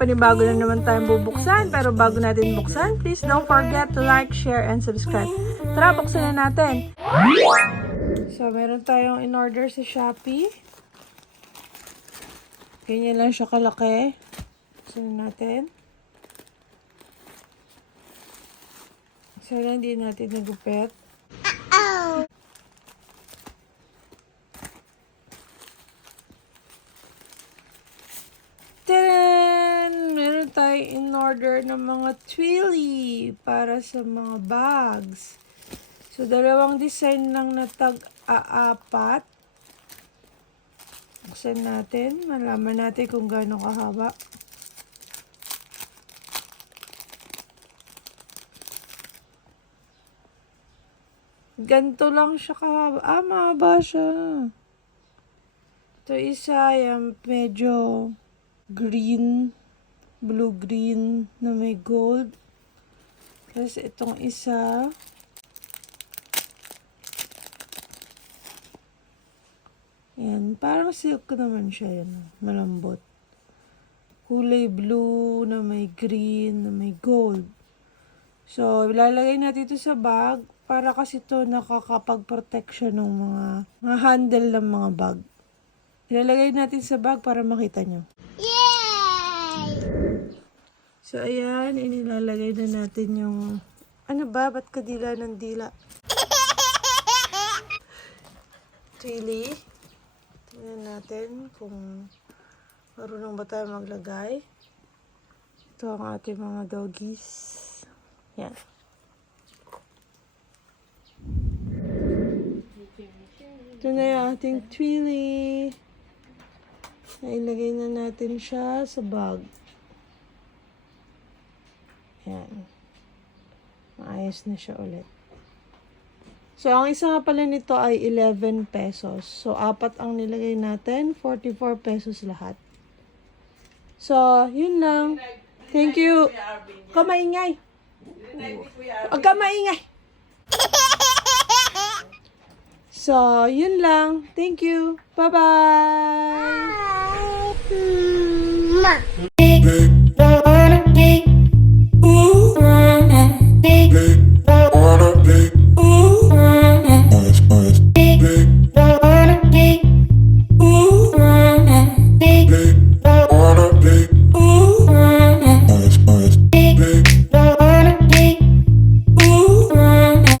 panibago na naman tayong bubuksan. Pero bago natin buksan, please don't forget to like, share, and subscribe. Tara, buksan na natin. So, meron tayong in-order sa Shopee. Ganyan lang siya kalaki. Buksan na natin. Sana hindi natin nagupit. Tadaan! Meron tayong in-order ng mga twilly para sa mga bags. So, dalawang design lang na tag-aapat. Buksan natin. Malaman natin kung gaano kahaba. Ganito lang siya kahaba. Mahaba siya. Ito isa, yung medyo green, blue-green na may gold. Tapos itong isa, yan, parang silk naman siya, yan, malambot. Kulay blue na may green, na may gold. So, ilalagay natin ito sa bag para kasi ito nakakapag-protect siya ng mga handle ng mga bag. Ilalagay natin sa bag para makita nyo. So, ayan, inilalagay na natin yung, ano ba? Ba't kadila ng dila? Twilly. Tingnan natin kung marunong ba tayo maglagay. Ito ang ating mga doggies. Yan. Ito na yung ating twilly. Nailagay na natin siya sa bag. Yan. Maayos na siya ulit. So, ang isa nga pala nito ay 11 pesos. So, apat ang nilagay natin. 44 pesos lahat. So, yun lang. Thank you. Kamaingay. Huwag ka maingay. So, yun lang. Thank you. Bye-bye.